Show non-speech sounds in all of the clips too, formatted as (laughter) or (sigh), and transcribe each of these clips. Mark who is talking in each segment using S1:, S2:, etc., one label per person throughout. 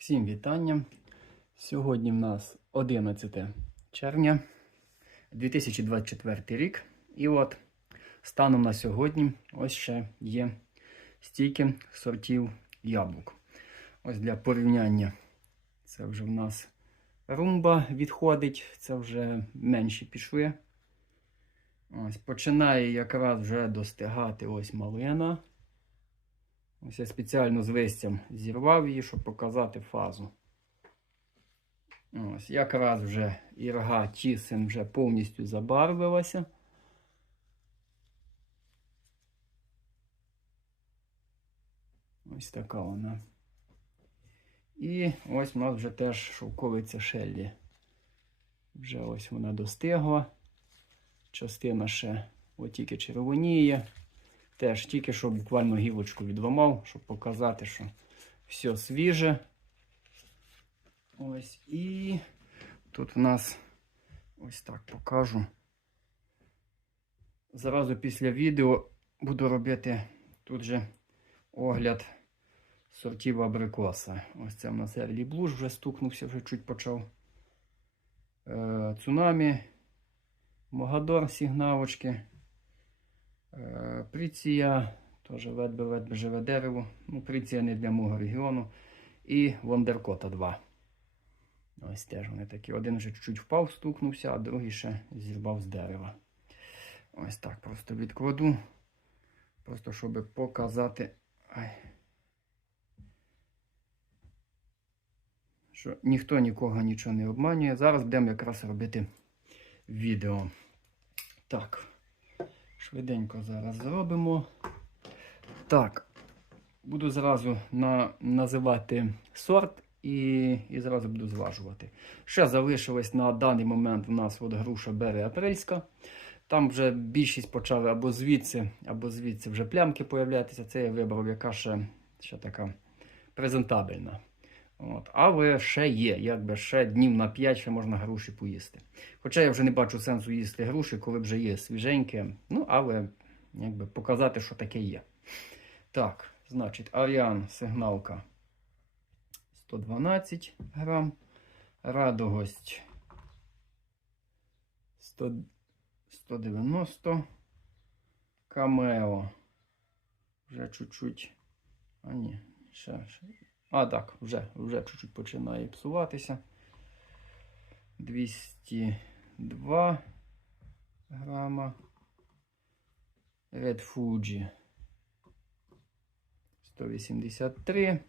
S1: Всім вітання. Сьогодні в нас 11 червня 2024 рік. І от станом на сьогодні ось ще є стільки сортів яблук. Ось для порівняння. Це вже в нас румба відходить, це вже менші пішли. Ось починає якраз вже достигати ось малина. Ось я спеціально з листям зірвав її, щоб показати фазу. Ось, якраз вже ірга тісен вже повністю забарвилася. Ось така вона. І ось у нас вже теж шовковиця Шеллі. Вже ось вона достигла. Частина ще от тільки червоніє. Теж тільки що буквально гілочку відламав, щоб показати, що все свіже. Ось і тут в нас ось так покажу. Зразу після відео буду робити тут же огляд сортів абрикоса. Ось це в нас Early Blush вже стукнувся, вже чуть почав. Е, Цунамі, Могадор сигналочки. Е, Приція, теж ведбе ведбе живе дерево. Ну, приція не для мого регіону. І Вондеркота 2. Ось теж вони такі. Один вже чуть-чуть впав, стукнувся, а другий ще зірвав з дерева. Ось так просто відкладу. Просто щоб показати. Ай. Що ніхто нікого нічого не обманює. Зараз будемо якраз робити відео. Так. Швиденько зараз зробимо. Так, буду зразу на, називати сорт і, і зразу буду зважувати. Ще залишилось на даний момент у нас от груша бере апрельська. Там вже більшість почали або звідси, або звідси вже плямки появлятися. Це я вибрав, яка ще, ще така презентабельна. От. Але ще є, якби ще днів на 5 ще можна груші поїсти. Хоча я вже не бачу сенсу їсти груші, коли вже є свіженьке. Ну, але якби показати, що таке є. Так, значить, Аріан сигналка 112 грам. Радогость 100, 190. Камео. Вже чуть-чуть. А ні, ще, ще. А, так, вже, вже чуть-чуть починає псуватися. 202 грама. Red Fuji 183.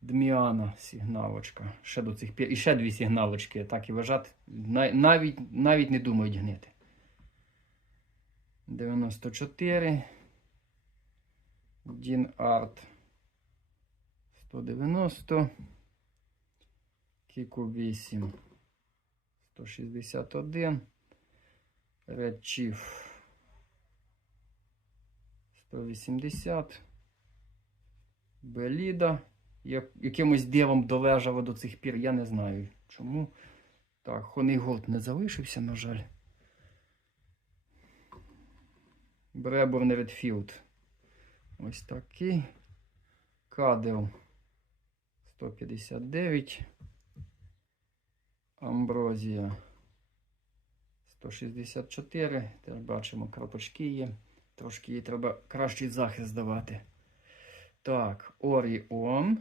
S1: Дміана сигналочка. Ще до цих пір. І ще дві сигналочки, так і вважати. Навіть, навіть не думають гнити. 94. Дін Арт 190. Кіку 8. 161. Red Chief 180. Беліда. Як, якимось дивом долежало до цих пір, я не знаю чому. Так, Хоний Голд не залишився, на жаль. Бреборн Редфілд. Ось такий. Кадел 159. Амброзія 164. Теж бачимо, крапочки є. Трошки їй треба кращий захист давати. Так, Оріон.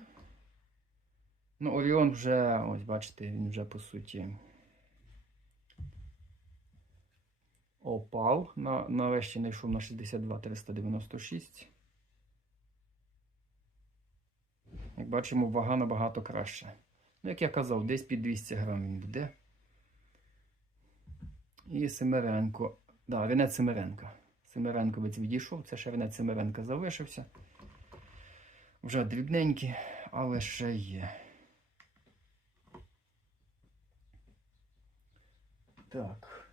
S1: Ну, Оріон вже, ось бачите, він вже по суті опав. На, нарешті знайшов на 62 396. Як бачимо, вага набагато краще. Ну, як я казав, десь під 200 грам він буде. І Семеренко. Да, Ренець Семеренка. Семеренковець відійшов, це ще Ренець Семеренка залишився. Вже дрібненькі, але ще є. Так.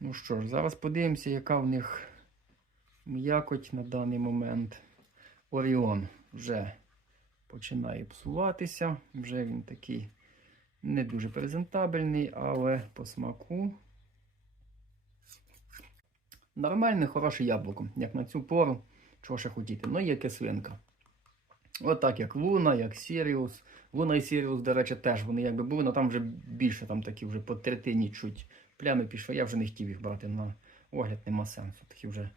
S1: Ну що ж, зараз подивимося, яка в них м'якоть на даний момент. Оріон вже починає псуватися. Вже він такий не дуже презентабельний, але по смаку нормальне, хороше яблуко. Як на цю пору Чого ще хотіти? Ну, є кислинка. От так, як Луна, як Сіріус. Луна і Сіріус, до речі, теж вони якби були, але там вже більше, там такі вже по третині чуть плями пішли. Я вже не хотів їх брати на огляд, нема сенсу. Такі вже,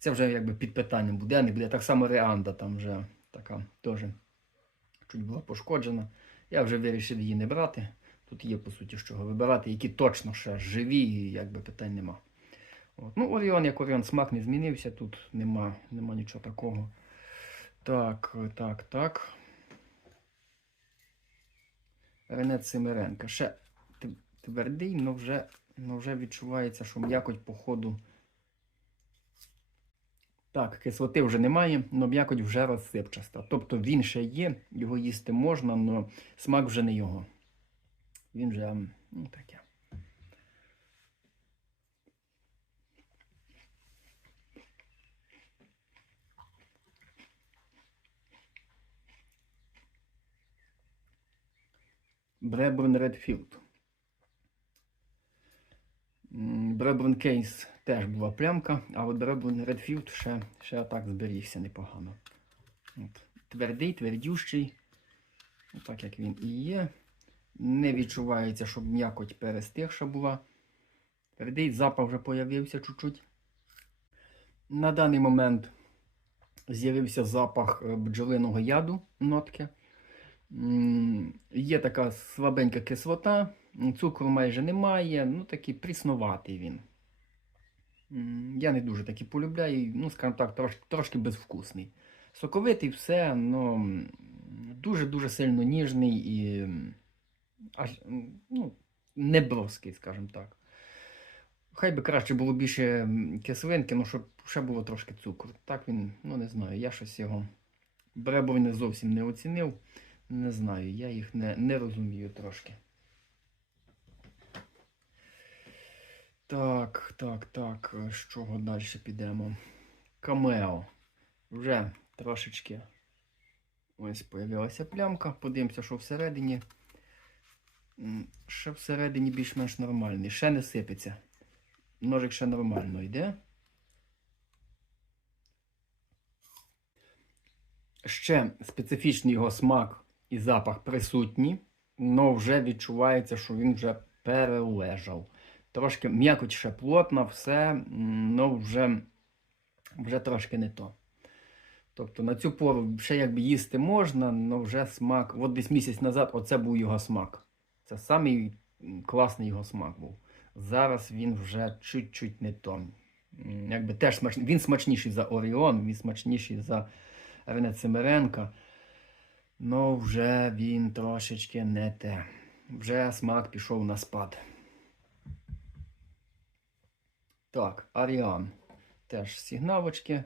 S1: це вже якби під питанням буде, не буде. Так само Реанда там вже така теж чуть була пошкоджена. Я вже вирішив її не брати. Тут є, по суті, з чого вибирати, які точно ще живі, і якби питань нема. От. Ну, Оріон, як Оріон, смак не змінився, тут нема, нема нічого такого. Так, так, так. Рене Цимиренко. Ще твердий, але вже, вже відчувається, що м'якоть по ходу. Так, кислоти вже немає, але м'якоть вже розсипчаста. Тобто він ще є, його їсти можна, але смак вже не його. Він вже ну, таке. Бребрен Редфілд. Бребрен Кейс теж була плямка, а от Бребрен Редфілд ще, ще так зберігся непогано. От. Твердий, твердющий. Так як він і є. Не відчувається, щоб м'якоть перестигша була. Твердий запах вже появився чуть-чуть. На даний момент з'явився запах е, бджолиного яду нотки. Є така слабенька кислота, цукру майже немає, ну такий пріснуватий він. Я не дуже такі полюбляю, ну, скажімо так, трош, трошки безвкусний. Соковитий все, але дуже-дуже сильно ніжний і аж ну, не броский, скажімо так. Хай би краще було більше кислинки, ну щоб ще було трошки цукру. Так він, ну не знаю, я щось його бребов не зовсім не оцінив. Не знаю, я їх не, не розумію трошки. Так, так, так. З чого далі підемо? Камео. Вже трошечки ось появилася плямка. Подивимося, що всередині. Ще всередині більш-менш нормальний. Ще не сипеться. Ножик ще нормально йде. Ще специфічний його смак і запах присутні, але вже відчувається, що він вже перележав. Трошки м'якоть ще плотна, все, але вже, вже трошки не то. Тобто на цю пору ще якби їсти можна, але вже смак. От десь місяць назад оце був його смак. Це самий класний його смак був. Зараз він вже чуть-чуть не то. Якби теж смач... Він смачніший за Оріон, він смачніший за Рене Цимиренка. Ну, вже він трошечки не те. Вже смак пішов на спад. Так, Аріан. Теж сігнавочки.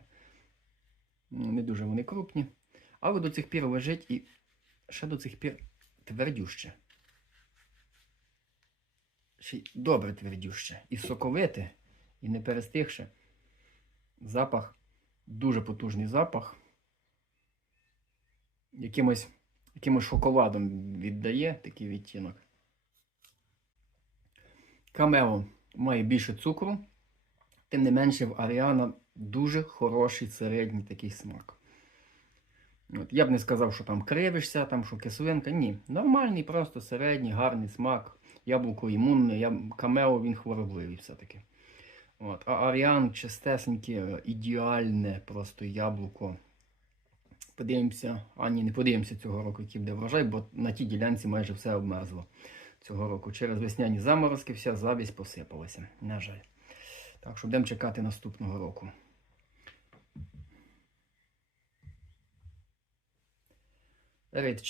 S1: Не дуже вони крупні. Але до цих пір лежить і ще до цих пір твердюще. Ще й добре твердюще. І соковите, і не перестигше. Запах, дуже потужний запах. Якимось, якимось шоколадом віддає такий відтінок. Камео має більше цукру, тим не менше в Аріана дуже хороший середній такий смак. От, я б не сказав, що там кривишся, там, що кислинка. Ні. Нормальний, просто середній, гарний смак. Яблуко імунне, я... камео він хворобливий все-таки. А Аріан чистесеньке, ідеальне просто яблуко. Подивимося, а ні, не подивимося цього року, який буде врожай, бо на тій ділянці майже все обмерзло цього року. Через весняні заморозки вся завість посипалася. На жаль. Так що будемо чекати наступного року. Red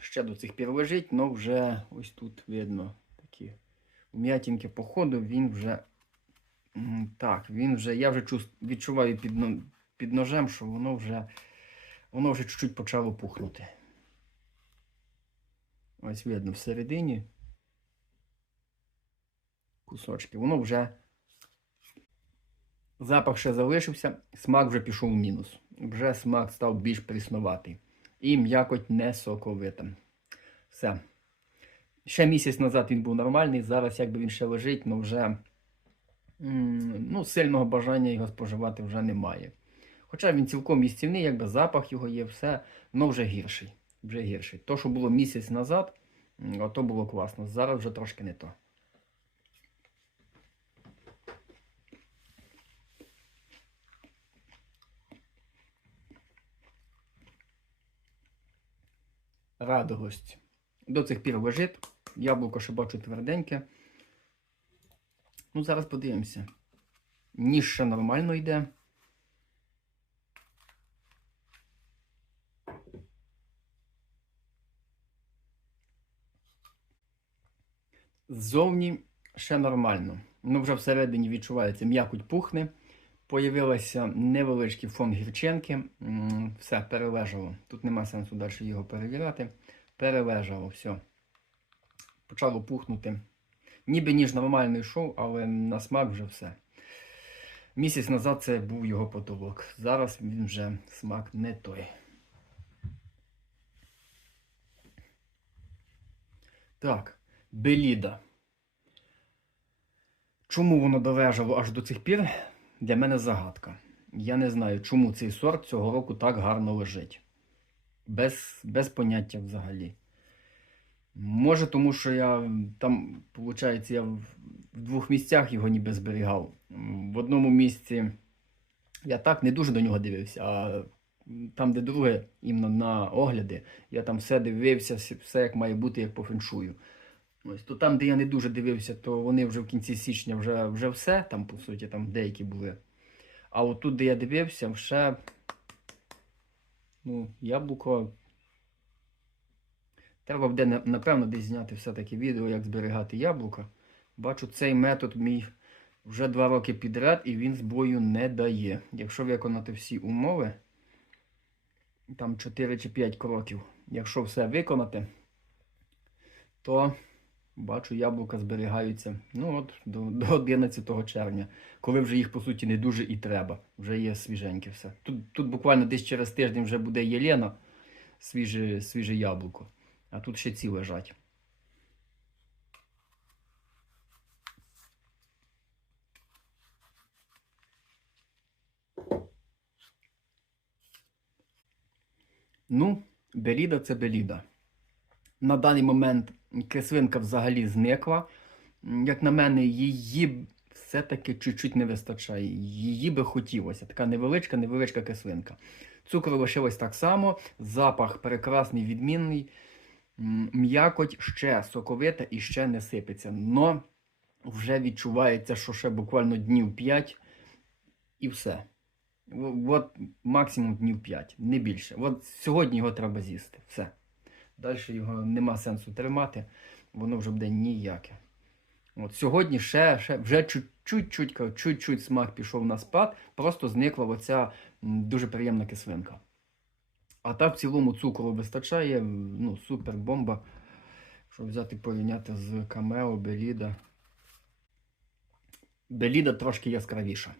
S1: ще до цих пір лежить, але вже ось тут видно такі вм'ятінки по ходу, він вже. Так, він вже. Я вже відчуваю під, під ножем, що воно вже. Воно вже чуть-чуть почало пухнути. Ось видно всередині. Кусочки. Воно вже. Запах ще залишився, смак вже пішов в мінус. Вже смак став більш пріснуватий. І м'якоть не соковита. Все. Ще місяць назад він був нормальний, зараз якби він ще лежить, але вже ну, сильного бажання його споживати вже немає. Хоча він цілком їстівний, якби запах його є, все, але вже гірший. Вже гірший. То, що було місяць назад, м, ото було класно. Зараз вже трошки не то. Радогость. До цих пір лежить. Яблуко ще бачу тверденьке. Ну, зараз подивимося. Ніж ще нормально йде. Ззовні ще нормально. Ну, вже всередині відчувається м'якоть пухне. Появилася невеличкий фон гірченки. Все, перележало. Тут нема сенсу далі його перевіряти. Перележало, все. Почало пухнути. Ніби ніж нормально йшов, але на смак вже все. Місяць назад це був його потолок. Зараз він вже смак не той. Так, Беліда. Чому воно долежало аж до цих пір? Для мене загадка. Я не знаю, чому цей сорт цього року так гарно лежить. Без, без поняття взагалі. Може, тому що я там, виходить, я в двох місцях його ніби зберігав. В одному місці я так не дуже до нього дивився, а там, де друге, іменно на огляди, я там все дивився, все як має бути, як по феншую. Ось, то там, де я не дуже дивився, то вони вже в кінці січня вже, вже все, там, по суті, там деякі були. А от тут, де я дивився, ще ну, яблуко. Треба буде, напевно, десь зняти все-таки відео, як зберігати яблука. Бачу, цей метод мій вже два роки підряд і він збою не дає. Якщо виконати всі умови, там 4 чи 5 кроків, якщо все виконати, то бачу, яблука зберігаються ну, от, до, до 11 червня, коли вже їх по суті не дуже і треба. Вже є свіженьке все. Тут, тут буквально десь через тиждень вже буде Єлена, свіже, свіже яблуко. А тут ще ці лежать. Ну, Беліда це Беліда. На даний момент кислинка взагалі зникла. Як на мене, її все-таки чуть-чуть не вистачає. Її би хотілося. Така невеличка, невеличка кислинка. Цукру лишилось так само, запах прекрасний, відмінний. М'якоть ще соковита і ще не сипеться. Но вже відчувається, що ще буквально днів 5 і все. От максимум днів 5, не більше. От сьогодні його треба з'їсти. Все. Далі його нема сенсу тримати, воно вже буде ніяке. От сьогодні ще, ще вже чуть-чуть, смак пішов на спад, просто зникла оця дуже приємна кислинка. А так в цілому цукру вистачає, ну, супер бомба. Щоб взяти порівняти з Камео, Беліда. Беліда трошки яскравіша.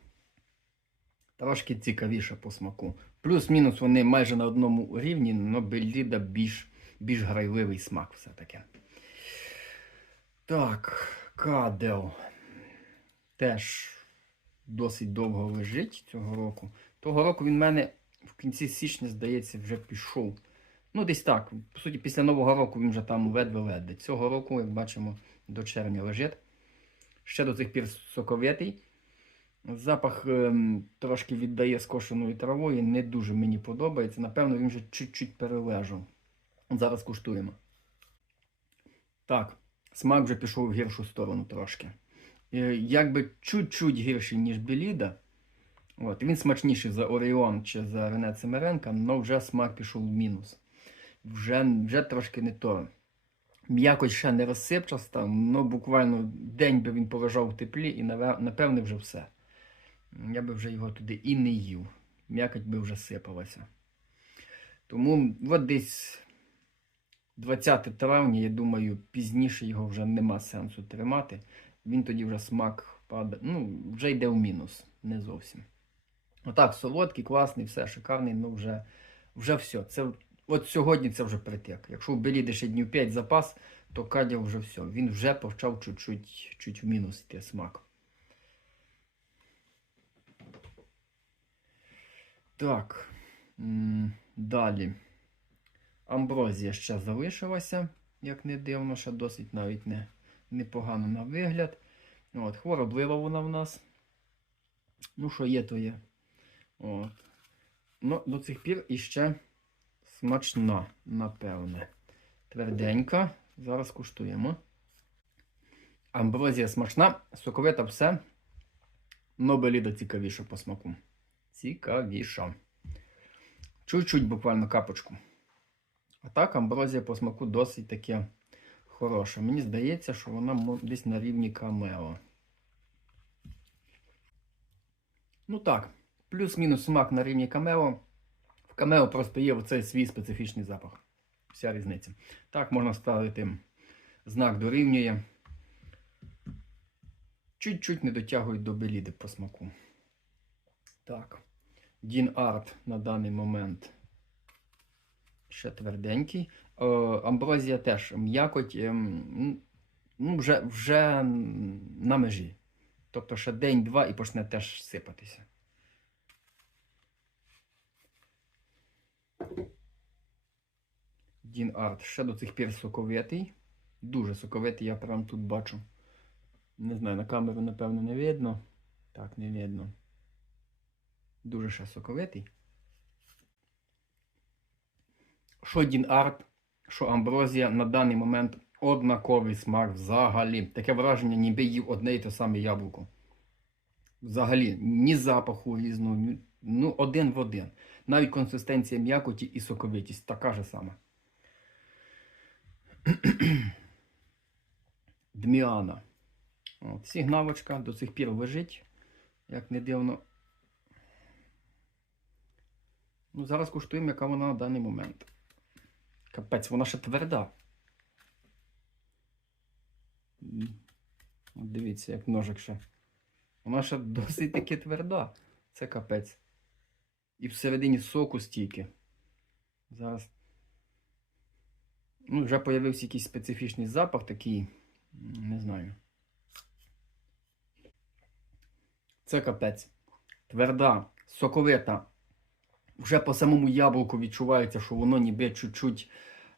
S1: Трошки цікавіша по смаку. Плюс-мінус вони майже на одному рівні, але Беліда більш, більш грайливий смак все-таки. Так, кадел. Теж досить довго лежить цього року. Того року він в мене в кінці січня, здається, вже пішов. Ну, десь так. По суті, після Нового року він вже там ледве-ледве. Цього року, як бачимо, до червня лежить. Ще до цих пір соковитий. Запах ем, трошки віддає скошеної травою, не дуже мені подобається. Напевно, він вже чуть-чуть перележав. Зараз куштуємо. Так, смак вже пішов в гіршу сторону трошки. Е, Якби чуть-чуть гірший, ніж Беліда. От, він смачніший за Оріон чи за Рене Цимеренка, але вже смак пішов в мінус. Вже, вже трошки не то. М'якоть ще не розсипчаста, але буквально день би він полежав в теплі і напевне вже все. Я би вже його туди і не їв. М'якоть би вже сипалася. Тому от десь 20 травня, я думаю, пізніше його вже нема сенсу тримати. Він тоді вже смак падає. Ну, вже йде в мінус, не зовсім. Отак, солодкий, класний, все шикарний, ну вже, вже все. Це, от сьогодні це вже притек. Якщо в Беліди ще днів 5 запас, то Кадя вже все. Він вже почав чуть-чуть чуть в мінус йти смак. Так. Далі. Амброзія ще залишилася, як не дивно, ще досить навіть не, непогано на вигляд. От, хвороблива вона в нас. Ну, що є, то є. От. Ну, до цих пір іще смачна, напевне. Тверденька. Зараз куштуємо. Амброзія смачна, соковита все. Нобеліда цікавіша по смаку. Цікавіша. Чуть-чуть буквально капочку. А так, амброзія по смаку досить таке хороша. Мені здається, що вона десь на рівні камео. Ну так, плюс-мінус смак на рівні камео. В камео просто є оцей свій специфічний запах. Вся різниця. Так, можна ставити знак дорівнює. Чуть-чуть не дотягують до беліди по смаку. Так. Дін Арт на даний момент ще тверденький. Е, амброзія теж м'якоть ем, ну, вже, вже на межі. Тобто ще день-два і почне теж сипатися. Дін Арт ще до цих пір соковитий. Дуже соковитий, я прям тут бачу. Не знаю, на камеру, напевно, не видно. Так, не видно. Дуже ще соковитий. Що Дін Арт, що Амброзія на даний момент однаковий смак взагалі. Таке враження, ніби їв одне і те саме яблуко. Взагалі, ні запаху різного, ну, один в один. Навіть консистенція м'якоті і соковитість така ж сама. (clears throat) Дміана. От, сигналочка до цих пір лежить, як не дивно. Ну, зараз куштуємо, яка вона на даний момент. Капець, вона ще тверда. От дивіться, як ножик ще. Вона ще досить таки тверда. Це капець. І всередині соку стільки. Зараз. Ну, вже появився якийсь специфічний запах такий. Не знаю. Це капець. Тверда, соковита. Вже по самому яблуку відчувається, що воно ніби чуть-чуть,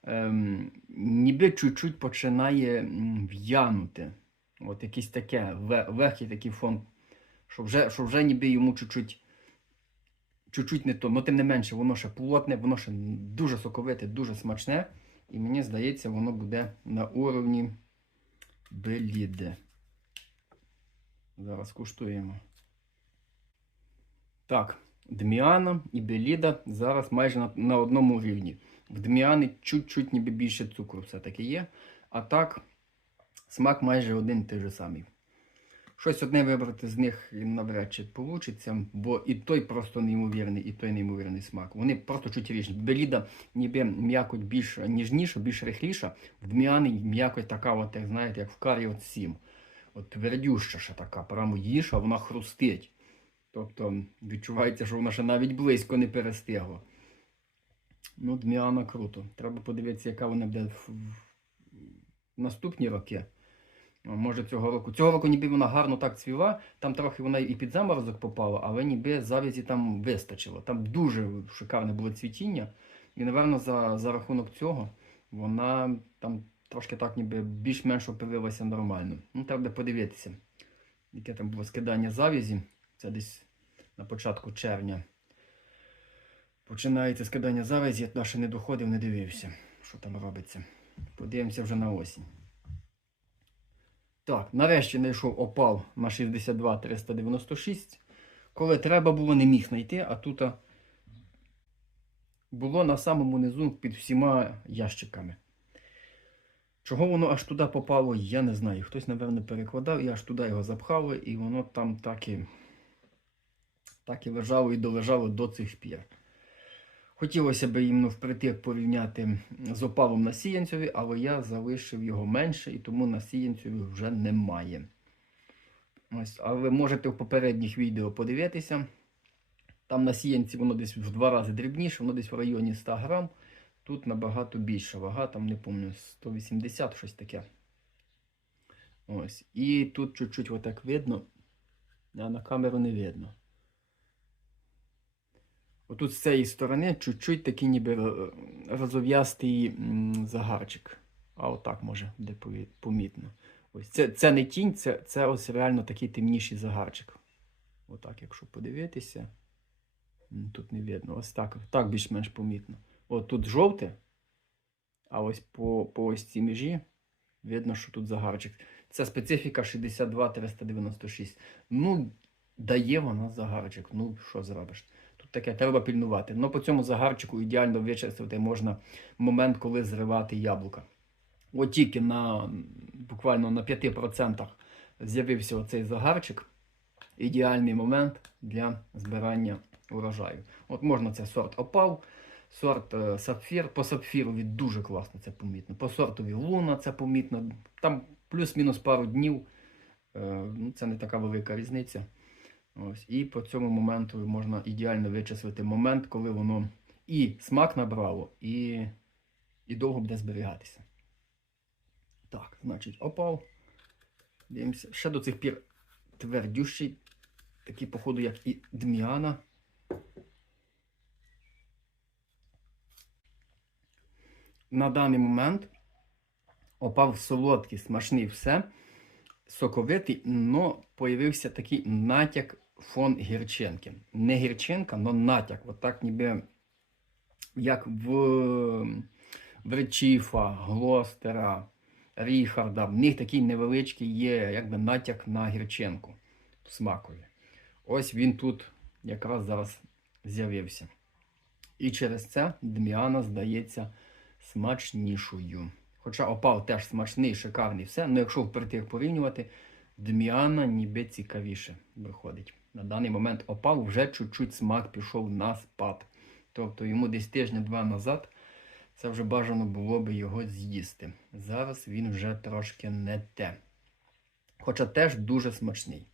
S1: ем, ніби чуть-чуть починає в'янути. От якийсь таке, ле- легкий такий фон, що вже, що вже ніби йому чуть-чуть, не то. Ну, тим не менше, воно ще плотне, воно ще дуже соковите, дуже смачне. І мені здається, воно буде на уровні беліди. Зараз куштуємо. Так, Дміана і Беліда зараз майже на, на одному рівні. В Дміани чуть-чуть ніби більше цукру все-таки є. А так, смак майже один той же самий. Щось одне вибрати з них навряд чи вийде, бо і той просто неймовірний, і той неймовірний смак. Вони просто чуть різні. Беліда ніби м'якоть більш ніжніша, більш рихліша. В Дміани м'якоть така, от, як знаєте, як в карі от 7. От твердюща ще така, прямо їж, а вона хрустить. Тобто відчувається, що вона ще навіть близько не перестигла. Ну, Дміана круто. Треба подивитися, яка вона буде в, наступні роки. Може цього року. Цього року ніби вона гарно так цвіла, там трохи вона і під заморозок попала, але ніби завязі там вистачило. Там дуже шикарне було цвітіння. І, напевно, за, за рахунок цього вона там трошки так ніби більш-менш опилилася нормально. Ну, треба подивитися, яке там було скидання завязі. Це десь на початку червня. Починається скидання завязі, я туди ще не доходив, не дивився, що там робиться. Подивимося вже на осінь. Так, нарешті знайшов опал на 62 396. Коли треба було, не міг знайти, а тут було на самому низу під всіма ящиками. Чого воно аж туди попало, я не знаю. Хтось, напевно, перекладав і аж туди його запхали, і воно там так і, так і лежало і долежало до цих пір. Хотілося б їм ну, впритик порівняти з опалом на сіянцеві, але я залишив його менше і тому на сіянцеві вже немає. Ось, але ви можете в попередніх відео подивитися. Там на сіянці воно десь в два рази дрібніше, воно десь в районі 100 грам. Тут набагато більша вага, там не пам'ятаю, 180 щось таке. Ось. І тут чуть-чуть отак видно, а на камеру не видно. Отут з цієї сторони чуть-чуть такий ніби е, розов'ястий загарчик. А отак може де помітно. Ось це, це не тінь, це, це ось реально такий темніший загарчик. Отак, якщо подивитися. Тут не видно. Ось так, так більш-менш помітно. От тут жовте, а ось по, по ось цій межі видно, що тут загарчик. Це специфіка 62-396. Ну, дає вона загарчик. Ну, що зробиш? Таке треба пільнувати. Ну, по цьому загарчику ідеально вичистити можна момент, коли зривати яблука. От тільки на буквально на 5% з'явився оцей загарчик. Ідеальний момент для збирання урожаю. От можна це сорт опал, сорт е, сапфір. По сапфірові дуже класно це помітно. По сортові луна це помітно. Там плюс-мінус пару днів. Е, ну, це не така велика різниця. Ось. І по цьому моменту можна ідеально вичислити момент, коли воно і смак набрало, і, і довго буде зберігатися. Так, значить, опал. Дивимося. Ще до цих пір твердющий, такий, походу, як і Дміана. На даний момент опав солодкий, смачний все, соковитий, але появився такий натяк фон гірчинки. Не гірчинка, але натяк. Отак ніби як в, Речіфа, Глостера, Ріхарда. В них такий невеличкий є якби натяк на гірчинку в смакові. Ось він тут якраз зараз з'явився. І через це Дміана здається смачнішою. Хоча опал теж смачний, шикарний, все. але якщо вперед порівнювати, Дміана ніби цікавіше виходить. На даний момент опал вже чуть-чуть смак пішов на спад. Тобто йому десь тижня-два назад це вже бажано було би його з'їсти. Зараз він вже трошки не те. Хоча теж дуже смачний.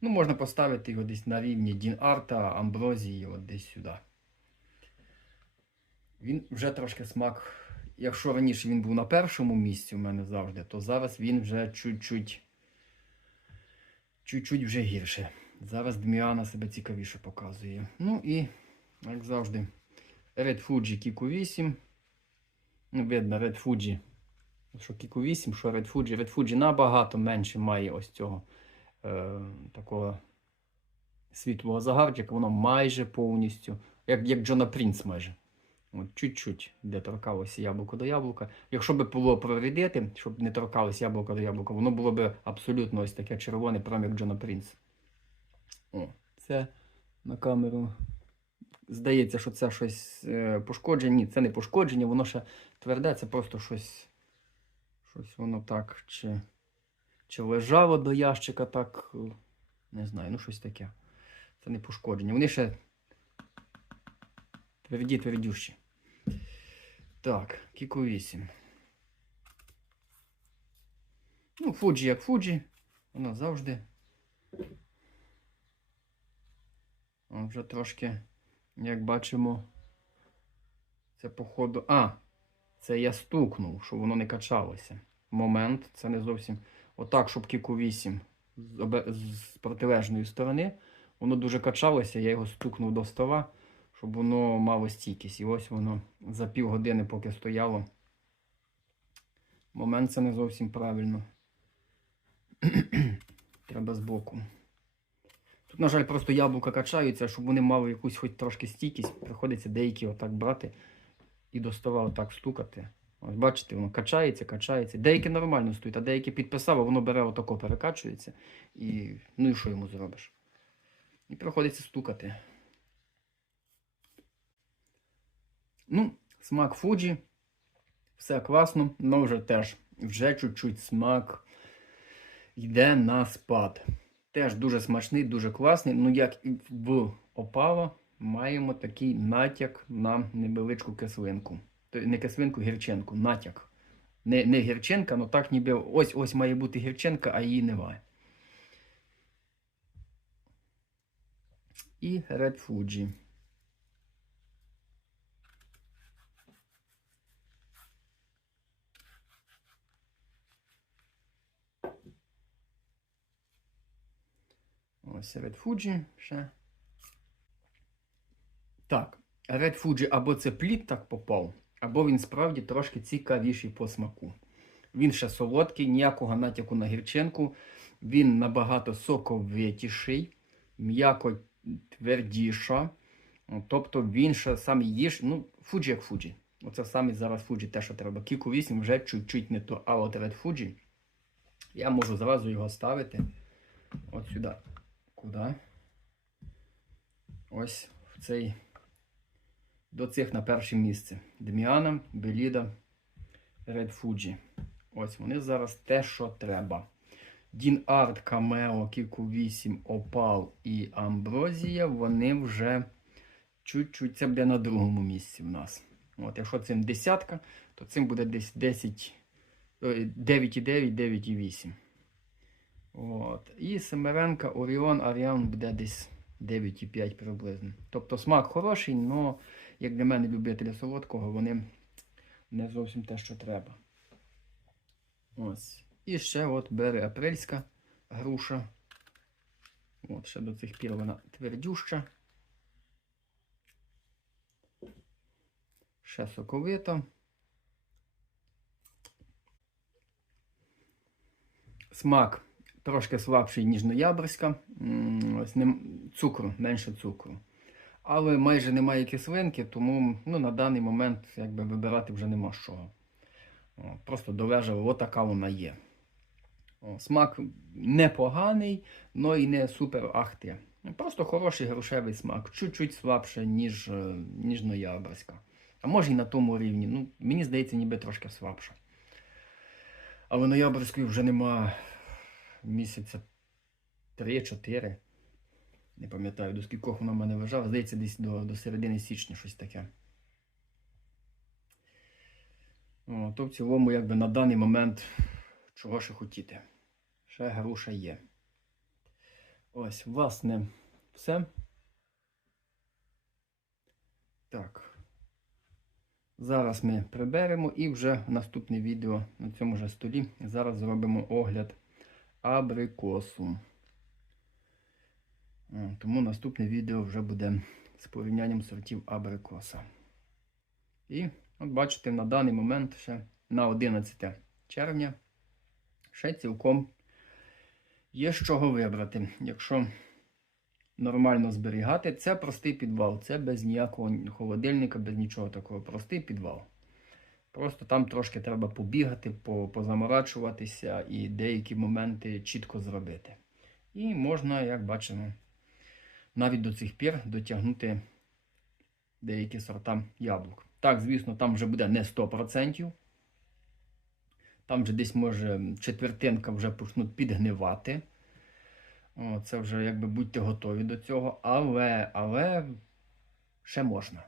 S1: Ну, можна поставити його десь на рівні Дін Арта, Амброзії, от десь сюди. Він вже трошки смак. Якщо раніше він був на першому місці у мене завжди, то зараз він вже чуть-чуть чуть-чуть вже гірше. Зараз Дміана себе цікавіше показує. Ну і, як завжди, Red Fuji Kiku 8. Ну, видно, Red Fuji. Що Kiku 8, що Red Fuji. Red Fuji набагато менше має ось цього е, такого світлого загарчика. Воно майже повністю, як, як Джона Принц майже. От чуть-чуть, де торкалося яблуко до яблука. Якщо б було прорядити, щоб не торкалося яблуко до яблука, воно було б абсолютно ось таке червоне, прямо як Джона Принц. О, це на камеру. Здається, що це щось е, пошкодження. Ні, це не пошкодження, воно ще тверде, це просто щось. Щось воно так. Чи, чи лежало до ящика так. Не знаю, ну щось таке. Це не пошкодження. Вони ще тверді, твердющі. Так, Кіку 8. Ну, Фуджі як Фуджі. Вона завжди. О, вже трошки, як бачимо, це походу. А! Це я стукнув, щоб воно не качалося. Момент, це не зовсім. Отак, щоб Кіку 8 з, обе- з протилежної сторони. Воно дуже качалося, я його стукнув до стола, щоб воно мало стійкість. І ось воно за півгодини, поки стояло. Момент це не зовсім правильно. (clears throat) Треба збоку. Тут, на жаль, просто яблука качаються, щоб вони мали якусь хоч трошки стійкість. Приходиться деякі отак брати і до отак стукати. Ось бачите, воно качається, качається. Деякі нормально стоять, а деякі підписав, а воно бере отако, перекачується. І ну і що йому зробиш? І приходиться стукати. Ну, смак Фуджі. Все класно, але вже теж вже чуть-чуть смак йде на спад. Теж дуже смачний, дуже класний. Ну, як і в опава, маємо такий натяк на невеличку кислинку. Не кислинку, гірчинку, натяк. Не, не гірчинка, але так ніби ось ось має бути гірчинка, а її немає. І Red Fuji. Ось Red Fuji ще. Так, Red Fuji або це плід так попав, або він справді трошки цікавіший по смаку. Він ще солодкий, ніякого натяку на гірчинку. Він набагато соковитіший, м'яко твердіша. Тобто він ще сам їж, ну, Fuji як Fuji. Оце саме зараз Fuji те, що треба. Кіку 8 вже чуть-чуть не то. А от Red Fuji, я можу зразу його ставити. От сюди. Куди? Ось в цей. До цих на перше місце. Деміана, Беліда, Fuji. Ось вони зараз те, що треба. Дін Арт, Камео, Кіку 8, Опал і Амброзія, вони вже чуть-чуть це буде на другому місці в нас. От, якщо цим десятка, то цим буде десь 10, 9,9, 9,8. От. І Семеренка, Оріон, Аріан буде десь 9,5 приблизно. Тобто смак хороший, але, як для мене, любителя солодкого, вони не зовсім те, що треба. Ось. І ще от бере апрельська груша. От, ще до цих пір вона твердюща. Ще соковита. Смак трошки слабший, ніж ноябрьська. Ось нем... цукру, менше цукру. Але майже немає кислинки, тому ну, на даний момент якби, вибирати вже нема з чого. О, Просто долежала, отака вона є. О, Смак непоганий, але і не супер ахти. Просто хороший грушевий смак, чуть-чуть слабше, ніж, е, ніж ноябрьська. А може і на тому рівні. Ну, мені здається, ніби трошки слабше. Але ноябрьської вже нема місяця 3-4. Не пам'ятаю, до скількох вона мене лежала. Здається, десь до, до середини січня щось таке. О, то в цілому, якби на даний момент чого ще хотіти. Ще груша є. Ось, власне, все. Так. Зараз ми приберемо і вже наступне відео на цьому ж столі. Зараз зробимо огляд абрикосу. Тому наступне відео вже буде з порівнянням сортів абрикоса. І от бачите, на даний момент ще на 11 червня ще цілком є з чого вибрати. Якщо нормально зберігати, це простий підвал. Це без ніякого холодильника, без нічого такого. Простий підвал. Просто там трошки треба побігати, позаморачуватися і деякі моменти чітко зробити. І можна, як бачимо, навіть до цих пір дотягнути деякі сорта яблук. Так, звісно, там вже буде не 100%. Там вже десь може четвертинка вже почнуть підгнивати. О, це вже якби будьте готові до цього. Але, але ще можна.